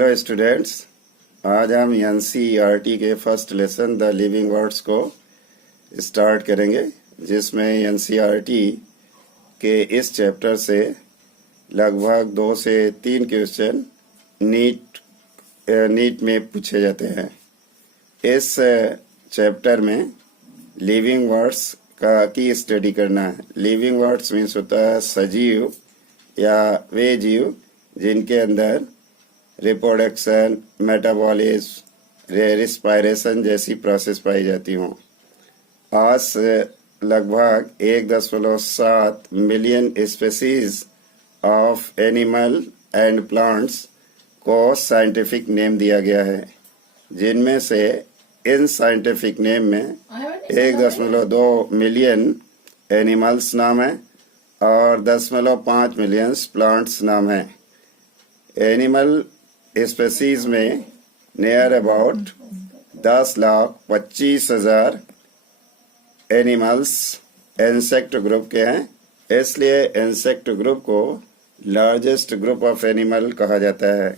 Hello students, आज हम NCERT के first lesson the living words को स्टार्ट करेंगे, जिसमें एनसीईआरटी के इस चैप्टर से लगभग 2 से 3 क्वेश्चन नीट में पूछे जाते हैं। इस चैप्टर में लिविंग वर्ड्स की स्टडी करना है। लिविंग वर्ड्स मीन्स होता है सजीव या वे जीव जिनके अंदर रिप्रोडक्शन, मेटाबॉलिज्म, रेस्पिरेशन जैसी प्रोसेस पाई जाती हों। आज से लगभग 1.7 million species of animal and plants को साइंटिफिक नेम दिया गया है, जिनमें से इन साइंटिफिक नेम में 1.2 मिलियन एनिमल्स नाम है और 10.5 मिलियन प्लांट्स नाम है। एनिमल स्पेसीज में near about 10,25,000 animals insect group के हैं, इसलिए इंसेक्ट ग्रुप को लार्जेस्ट ग्रुप ऑफ एनिमल कहा जाता है।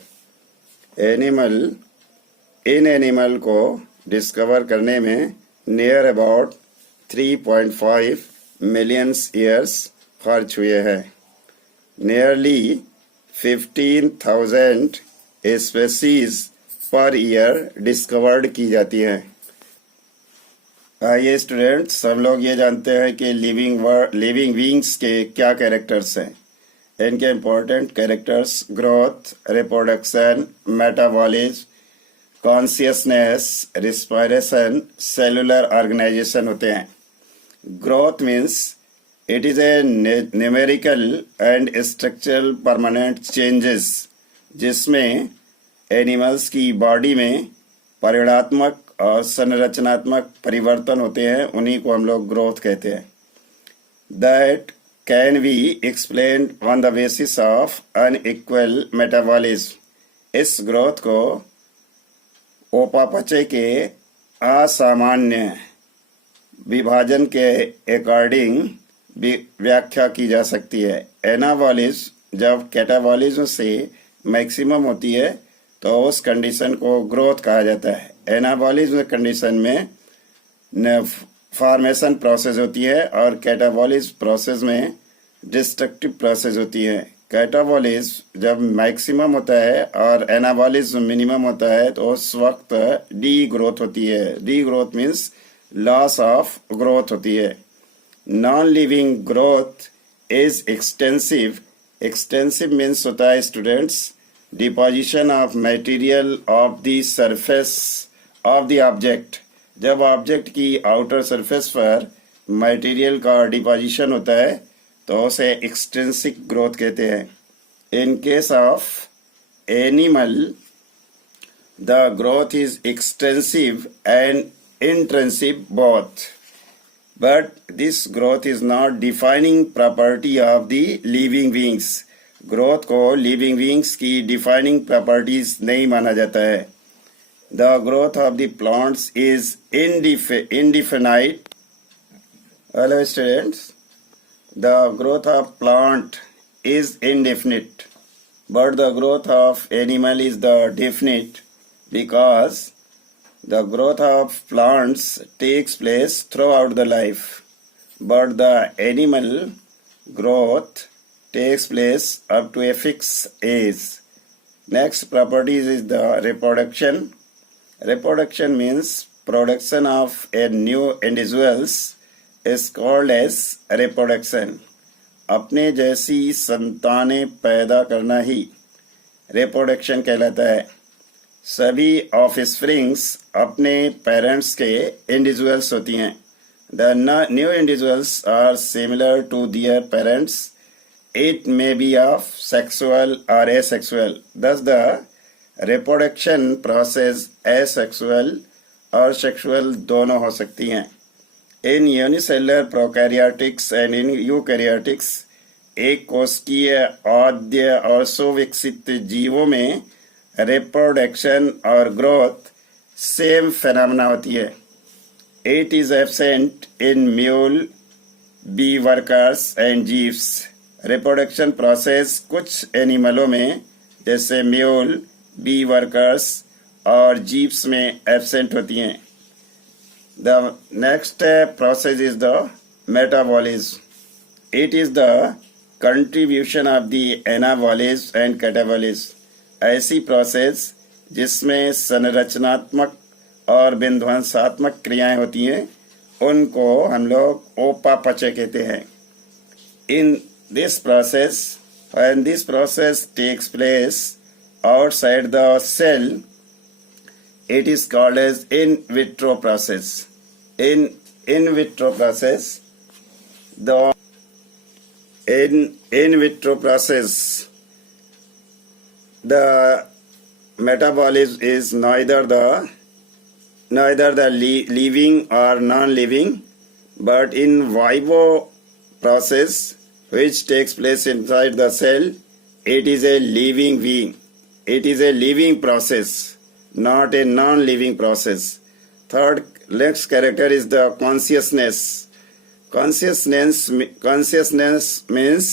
इन एनिमल को डिस्कवर करने में नियर अबाउट 3.5 मिलियन ईयर्स खर्च हुए हैं। Nearly 15,000 species per year discovered की जाती हैं। आइए स्टूडेंट्स, सब लोग ये जानते हैं कि लिविंग बीइंग्स के क्या कैरेक्टर्स हैं। इनके important characters growth, reproduction, metabolism, consciousness, respiration, cellular organisation होते हैं। Growth means it is a numerical and structural permanent changes जिसमें एनिमल्स की बॉडी में परिणात्मक और संरचनात्मक परिवर्तन होते हैं, उन्हीं को हम लोग ग्रोथ कहते हैं। That can be explained on the basis of unequal metabolism. इस ग्रोथ को उपापचय के असामान्य विभाजन के अकॉर्डिंग व्याख्या की जा सकती है। एनाबॉलिज्म जब कैटाबॉलिज्म से मैक्सिमम होती है तो उस कंडीशन को ग्रोथ कहा जाता है। एनाबॉलिज्म कंडीशन में फॉर्मेशन प्रोसेस होती है और कैटाबॉलिज्म प्रोसेस में डिस्ट्रक्टिव प्रोसेस होती है। कैटाबॉलिज्म जब मैक्सिमम होता है और एनाबॉलिज्म मिनिमम होता है तो उस वक्त डी ग्रोथ होती है। D growth means loss of growth होती है। Non-living growth is extensive. Extensive means होता है students deposition of material of the surface of the object. जब ऑब्जेक्ट की आउटर सरफेस पर मटेरियल का डिपोजिशन होता है तो उसे एक्सटेंसिव ग्रोथ कहते हैं। In case of animal the growth is extensive and intensive both, but this growth is not defining property of the living beings. growth को living beings की defining properties नहीं माना जाता है। The growth of the plants is indefinite. Hello students, the growth of plant is indefinite, but the growth of animal is the definite, because the growth of plants takes place throughout the life, but the animal growth takes place up to a fixed age. Next properties is the reproduction. Reproduction means production of a new individuals is called as reproduction. अपने जैसी संतानें पैदा करना ही reproduction कहलाता है। सभी offsprings अपने parents के individuals होती हैं। The new individuals are similar to their parents. It may be of sexual और asexual. thus the reproduction process asexual और सेक्सुअल दोनों हो सकती हैं। In unicellular prokaryotics and in eukaryotics एक कोशिकीय औद्य और सुविकसित जीवों में रिप्रोडक्शन और ग्रोथ सेम फेनोमेना होती है। It is absent in mule, bee workers and जीव्स। रिप्रोडक्शन प्रोसेस कुछ एनिमलों में जैसे म्यूल, बी वर्कर्स और जीप्स में एब्सेंट होती हैं। The next process is the metabolism. It is the contribution of the anabolism and catabolism. ऐसी प्रोसेस जिसमें संरचनात्मक और विध्वंसात्मक क्रियाएं होती हैं उनको हम लोग उपापचय कहते हैं. In this process, when this process takes place outside the cell, it is called as in vitro process. In vitro process, in vitro process, the metabolism is neither the living or non-living, but in vivo process which takes place inside the cell, it is a living being. It is a living process, not a non-living process. Third, next character is the consciousness. Consciousness means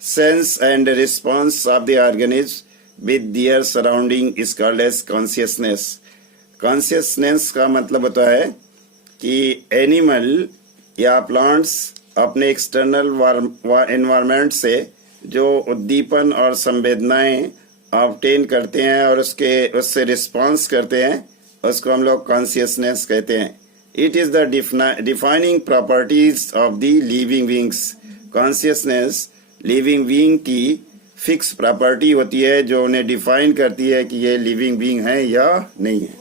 sense and response of the organism with their surrounding is called as consciousness. Consciousness का मतलब होता है कि animal या plants अपने external environment से जो उद्दीपन और संवेदनाएं ऑब्टेन करते हैं और उससे रिस्पॉन्स करते हैं, उसको हम लोग कॉन्शियसनेस कहते हैं. It is the defining properties of the living beings. Consciousness living being की फिक्स प्रॉपर्टी होती है जो उन्हें डिफाइन करती है कि ये लिविंग बीइंग है या नहीं है.